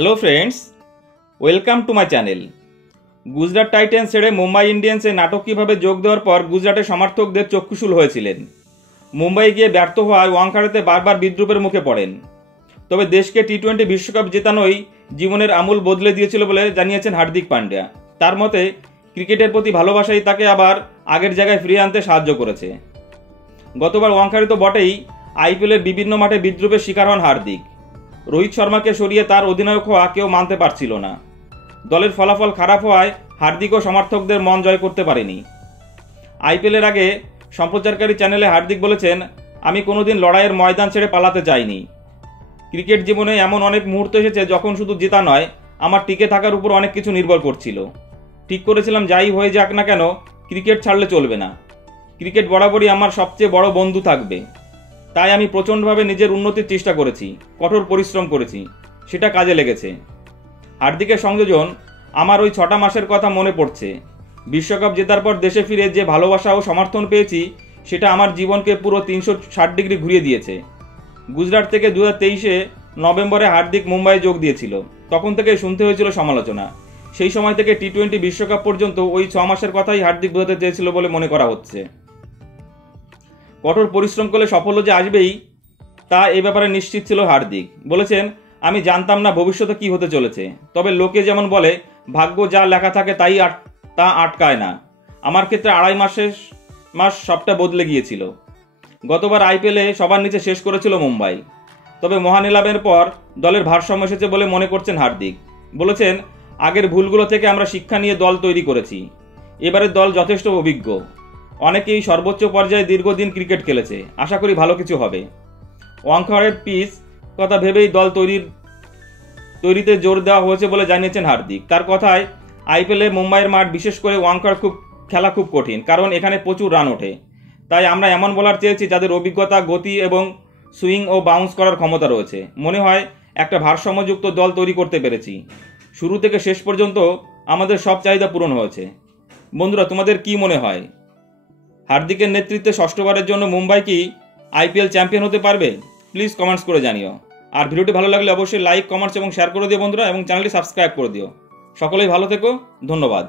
Hello friends, welcome to my channel. Gujarat Titans ছেড়ে মুম্বাই ইন্ডিয়ান্সে নাটকীয়ভাবে যোগ দেওয়ার পর গুজরাটের সমর্থকদের চক্ষুশূল হয়েছিলেন। মুম্বাই গিয়ে ব্যর্থ হওয়ায় ওয়াংখাড়েতে বারবার বিদ্রূপের মুখে পড়েন। তবে দেশকে টি-20 বিশ্বকাপ জেতানোই জীবনের আমূল বদলে দিয়েছিল বলে জানিয়েছেন হার্দিক পান্ডিয়া। তার মতে ক্রিকেটের প্রতি ভালোবাসাই তাকে আবার আগের জায়গায় ফিরিয়ে আনতে সাহায্য করেছে। গতবার ওয়াংখাড়ে তো বটেই, আইপিএলের বিভিন্ন মাঠে বিদ্রূপের শিকার হন হার্দিক। রোহিত শর্মাকে সরিয়ে তার অধিনায়ক হওয়া কেউ মানতে পারছিল না। দলের ফলাফল খারাপ হওয়ায় হার্দিকও সমর্থকদের মন জয় করতে পারেনি। আইপিএলের আগে সম্প্রচারকারী চ্যানেলে হার্দিক বলেছেন, আমি কোনোদিন লড়াইয়ের ময়দান ছেড়ে পালাতে চাইনি। ক্রিকেট জীবনে এমন অনেক মুহূর্ত এসেছে যখন শুধু জেতা নয়, আমার টিকে থাকার উপর অনেক কিছু নির্ভর করছিল। ঠিক করেছিলাম যাই হয়ে যাক না কেন, ক্রিকেট ছাড়লে চলবে না। ক্রিকেট বরাবরই আমার সবচেয়ে বড় বন্ধু থাকবে। তাই আমি প্রচণ্ডভাবে নিজের উন্নতির চেষ্টা করেছি, কঠোর পরিশ্রম করেছি, সেটা কাজে লেগেছে। হার্দিকের সংযোজন, আমার ওই 6টা মাসের কথা মনে পড়ছে। বিশ্বকাপ জেতার পর দেশে ফিরে যে ভালোবাসা ও সমর্থন পেয়েছি, সেটা আমার জীবনকে পুরো 360 ডিগ্রি ঘুরিয়ে দিয়েছে। গুজরাট থেকে 2023-এ নভেম্বরে হার্দিক মুম্বাইয়ে যোগ দিয়েছিল। তখন থেকে শুনতে হয়েছিল সমালোচনা। সেই সময় থেকে টি-20 বিশ্বকাপ পর্যন্ত ওই 6 মাসের কথাই হার্দিক বোঝাতে চেয়েছিল বলে মনে করা হচ্ছে। কঠোর পরিশ্রম করলে সাফল্য যে আসবেই, তা এ ব্যাপারে নিশ্চিত ছিল হার্দিক। বলেছেন, আমি জানতাম না ভবিষ্যতে কি হতে চলেছে, তবে লোকে যেমন বলে ভাগ্য যা লেখা থাকে তা আটকায় না। আমার ক্ষেত্রে 2.5 মাস সবটা বদলে গিয়েছিল। গতবার আইপিএলে সবার নিচে শেষ করেছিল মুম্বাই। তবে মহানিলামের পর দলের ভারসাম্য এসেছে বলে মনে করছেন হার্দিক। বলেছেন, আগের ভুলগুলো থেকে আমরা শিক্ষা নিয়ে দল তৈরি করেছি। এবারের দল যথেষ্ট অভিজ্ঞ। অনেকেই সর্বোচ্চ পর্যায়ে দীর্ঘদিন ক্রিকেট খেলেছে। আশা করি ভালো কিছু হবে। ওয়াংখাড়ের পিচ কথা ভেবেই দল তৈরিতে জোর দেওয়া হয়েছে বলে জানিয়েছেন হার্দিক। তার কথায়, আইপিএলে মুম্বাইয়ের মাঠ, বিশেষ করে ওয়াংখাড় খেলা খুব কঠিন, কারণ এখানে প্রচুর রান ওঠে। তাই আমরা এমন বোলার চেয়েছি যাদের অভিজ্ঞতা, গতি এবং সুইং ও বাউন্স করার ক্ষমতা রয়েছে। মনে হয় একটা ভারসাম্যযুক্ত দল তৈরি করতে পেরেছি। শুরু থেকে শেষ পর্যন্ত আমাদের সব চাহিদা পূরণ হয়েছে। বন্ধুরা, তোমাদের কি মনে হয়? হার্দিকের নেতৃত্বে 6ঠবারের জন্য মুম্বাই কি আইপিএল চ্যাম্পিয়ন হতে পারবে? প্লিজ কমেন্টস করে জানিও। আর ভিডিওটি ভালো লাগলে অবশ্যই লাইক, কমেন্টস এবং শেয়ার করে দিও বন্ধুরা, এবং চ্যানেলটি সাবস্ক্রাইব করে দিও। সকলেই ভালো থেকো, ধন্যবাদ।